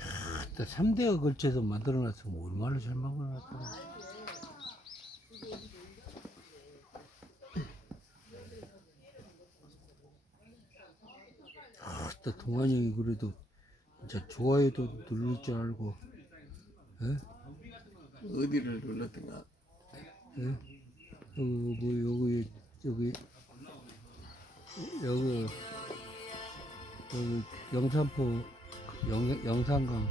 아, 이따 3대가 걸쳐서 만들어놨으면 얼마나 잘 만들어놨더라. 아따 동환이 형이 그래도 진짜 좋아요도 누를 줄 알고, 예? 어디를 눌렀던가 예? 어, 뭐 여기 여기 여기 여기 영산포 영, 영산강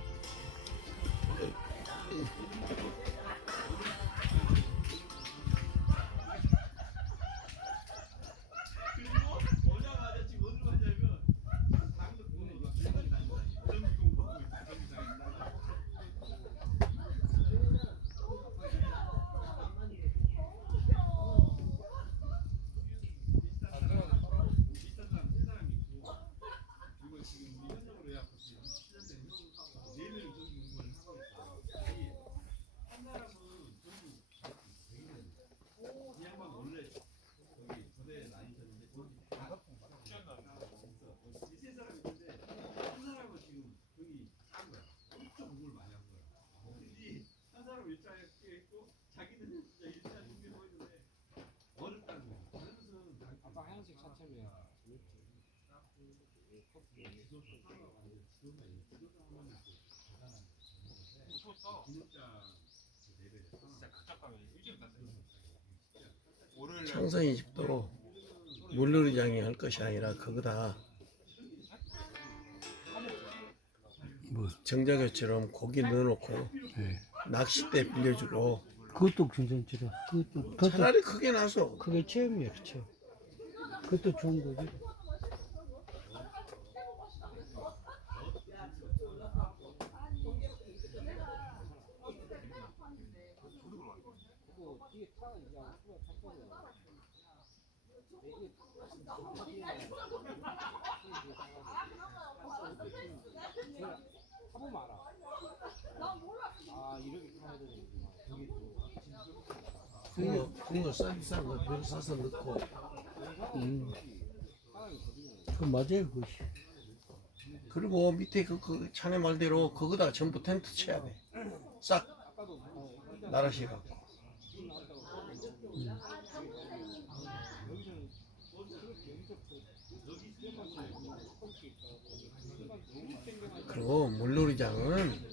Yeah. 창성이 집도 물놀이 장이 할 것이 아니라 그거다 뭐. 정자교처럼 고기 넣어놓고 예. 낚싯대 빌려주고 그것도 괜찮지라 그것도 그것도 차라리 크게 나서. 그게 체험이야 체험 그것도 좋은 거지 그거 그거 쌀쌀 거 배로 싸서 넣고. 음. 그 맞아요 그것이 그리고 밑에 그, 그 차내 말대로 그거다 전부 텐트 쳐야 돼 싹. 나라시 갖고 그리고 물놀이장은